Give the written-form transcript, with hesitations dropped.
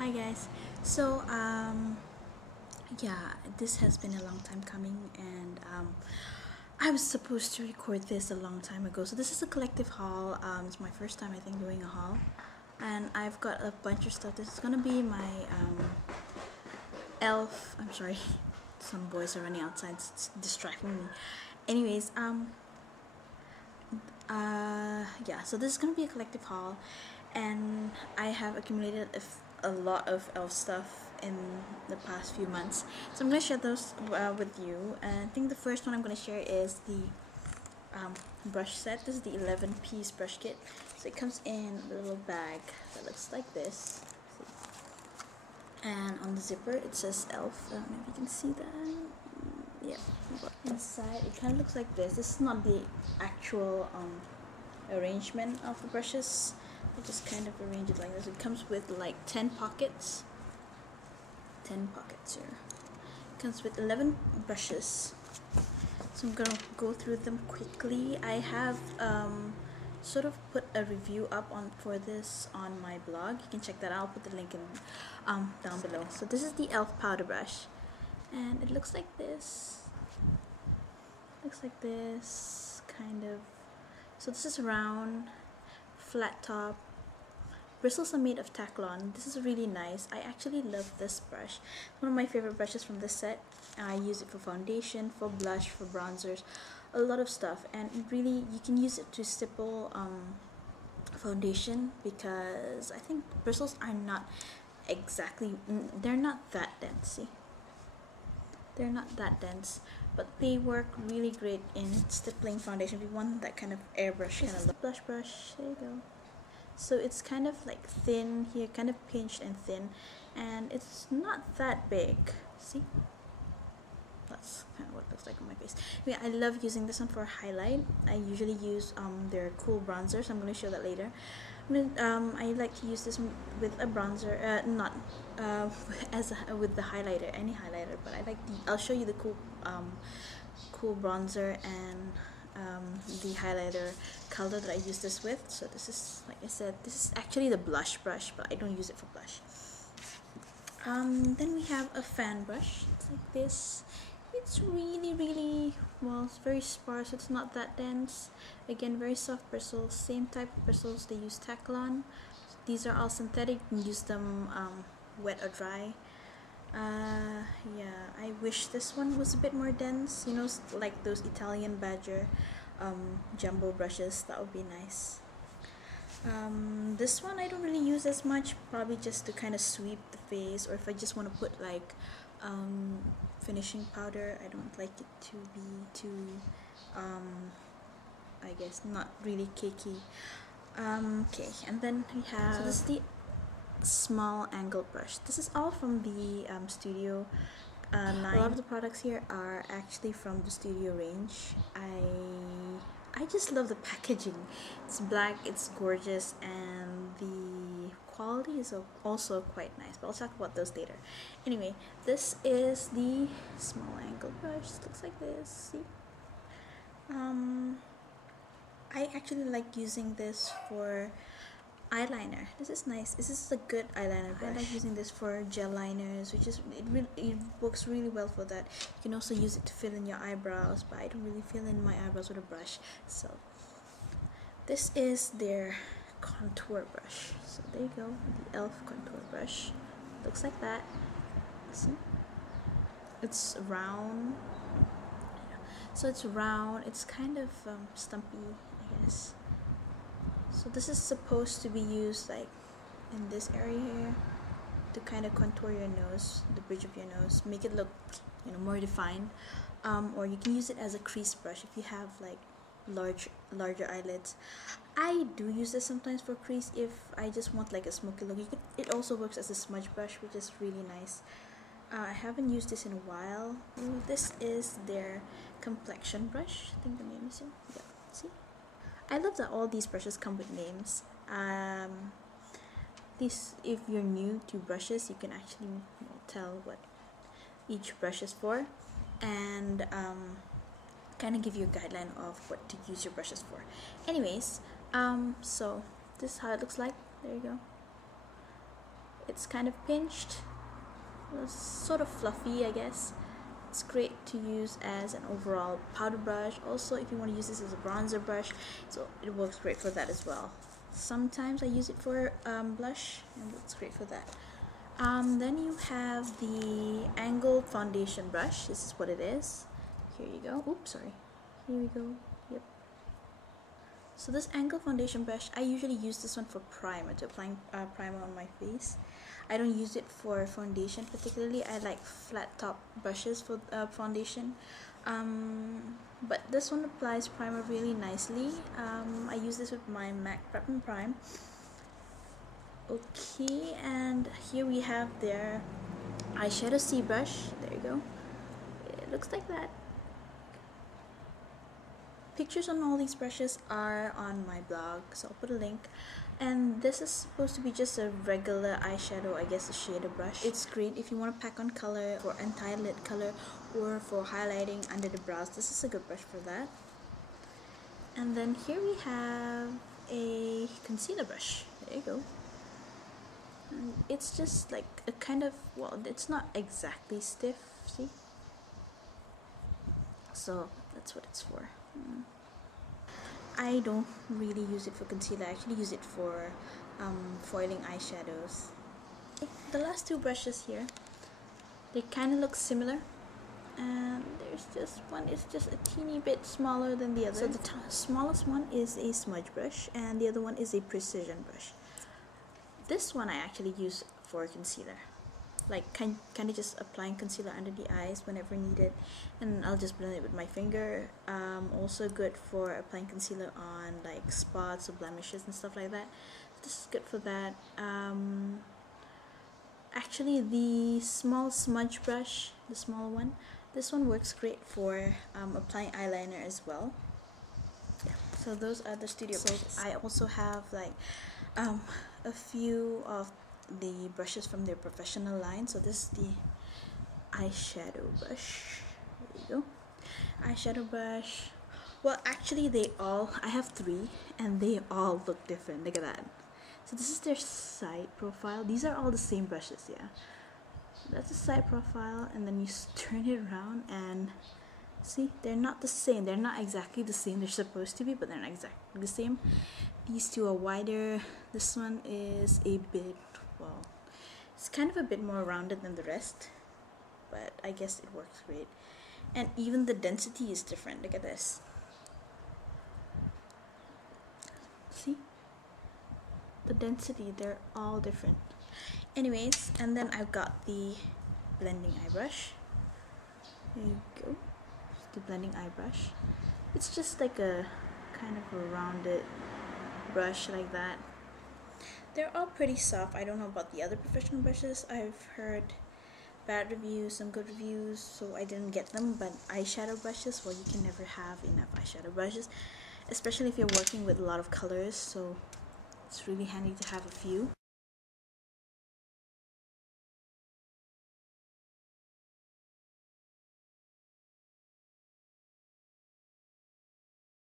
Hi guys. So yeah, this has been a long time coming, and I was supposed to record this a long time ago. So this is a collective haul. It's my first time I think doing a haul, and I've got a bunch of stuff. This is gonna be my E.L.F. I'm sorry, some boys are running outside. It's distracting me. Anyways, yeah. So this is gonna be a collective haul, and I have accumulated a lot of elf stuff in the past few months, so I'm going to share those with you. And I think the first one I'm going to share is the brush set. This is the 11 piece brush kit. So it comes in a little bag that looks like this. And on the zipper it says E.L.F. I don't know if you can see that. Yeah, inside it kind of looks like this. This is not the actual arrangement of the brushes. I just kind of arrange it like this. It comes with like 10 pockets. 10 pockets here. It comes with 11 brushes. So I'm gonna go through them quickly. I have sort of put a review up on for this on my blog. You can check that out. I'll put the link in down below. So this is the E.L.F. powder brush, and it looks like this. Looks like this kind of. So this is round, flat top. Bristles are made of Taclon. This is really nice. I actually love this brush. It's one of my favorite brushes from this set. I use it for foundation, for blush, for bronzers, a lot of stuff. And really, you can use it to stipple foundation, because I think bristles are not exactly, they're not that dense. See? They're not that dense, but they work really great in stippling foundation. If you want that kind of airbrush kind of blush brush, there you go. So it's kind of like thin here, kind of pinched and thin, and it's not that big. See? That's kind of what it looks like on my face. Yeah, I love using this one for highlight. I usually use their cool bronzers. I'm going to show that later. I like to use this with a bronzer, not with the highlighter, any highlighter, but I like I'll show you the cool bronzer and the highlighter color that I use this with. So this is, like I said, this is actually the blush brush, but I don't use it for blush. Then we have a fan brush. It's like this. It's really well, it's very sparse. It's not that dense. Again, very soft bristles. Same type of bristles. They use Taclon. These are all synthetic. You can use them wet or dry. Yeah, I wish this one was a bit more dense, you know, like those Italian Badger jumbo brushes. That would be nice. This one I don't really use as much, probably just to kind of sweep the face, or if I just want to put like finishing powder. I don't like it to be too I guess not really cakey. Okay, and then we have, so this is the small angle brush. This is all from the Studio 9. A lot of the products here are actually from the Studio range. I just love the packaging. It's black, it's gorgeous, and the quality is also quite nice, but I'll talk about those later. Anyway, this is the small angle brush. It looks like this. See? I actually like using this for eyeliner. This is nice. This is a good eyeliner brush. I like using this for gel liners, which is it works really well for that. You can also use it to fill in your eyebrows, but I don't really fill in my eyebrows with a brush. So this is their contour brush. So there you go, the E.L.F. contour brush. Looks like that. See? It's round. Yeah. So it's round. It's kind of stumpy, I guess. So this is supposed to be used like in this area here to kind of contour your nose, the bridge of your nose, make it look, you know, more defined. Or you can use it as a crease brush if you have like larger eyelids. I do use this sometimes for crease if I just want like a smoky look. It also works as a smudge brush, which is really nice. I haven't used this in a while. This is their complexion brush. I think the name is here. Yeah, see? I love that all these brushes come with names. If you're new to brushes, you can actually tell what each brush is for, and kind of give you a guideline of what to use your brushes for. Anyways, so this is how it looks like. There you go. It's kind of pinched. It's sort of fluffy, I guess. It's great to use as an overall powder brush. Also, if you want to use this as a bronzer brush, so it works great for that as well. Sometimes I use it for blush, and it's great for that. Then you have the angled foundation brush. This is what it is. Here you go. Oops, sorry. Here we go. Yep. So this angled foundation brush, I usually use this one for primer, to apply primer on my face. I don't use it for foundation particularly. I like flat top brushes for foundation. But this one applies primer really nicely. I use this with my MAC Prep and Prime. Okay, and here we have their eyeshadow C brush. There you go. It looks like that. Pictures on all these brushes are on my blog, so I'll put a link. And this is supposed to be just a regular eyeshadow, I guess a shader brush. It's great if you want to pack on color for anti-lid color or for highlighting under the brows. This is a good brush for that. And then here we have a concealer brush. There you go. And it's just like a kind of, well, it's not exactly stiff, see? So that's what it's for. I don't really use it for concealer. I actually use it for foiling eyeshadows. The last two brushes here, they kind of look similar, and there's just one is just a teeny bit smaller than the other. So the smallest one is a smudge brush, and the other one is a precision brush. This one I actually use for concealer, like kind of just applying concealer under the eyes whenever needed, and I'll just blend it with my finger. Also good for applying concealer on like spots or blemishes and stuff like that. This is good for that. Actually, the small smudge brush, the small one, this one works great for applying eyeliner as well. Yeah, so those are the studio brushes. I also have like a few of the brushes from their professional line. So this is the eyeshadow brush. There you go. Eyeshadow brush. Well, actually I have three, and they all look different. Look at that. So this is their side profile. These are all the same brushes, yeah. That's the side profile, and then you turn it around and see, they're not the same. They're not exactly the same. They're supposed to be, but they're not exactly the same. These two are wider. This one is a bit, well, it's kind of a bit more rounded than the rest, but I guess it works great. And even the density is different. Look at this. See? The density, they're all different. Anyways, and then I've got the blending eye brush. There you go. The blending eye brush. It's just like a kind of a rounded brush like that. They're all pretty soft. I don't know about the other professional brushes. I've heard bad reviews, some good reviews, so I didn't get them. But eyeshadow brushes, well, you can never have enough eyeshadow brushes, especially if you're working with a lot of colors, so it's really handy to have a few.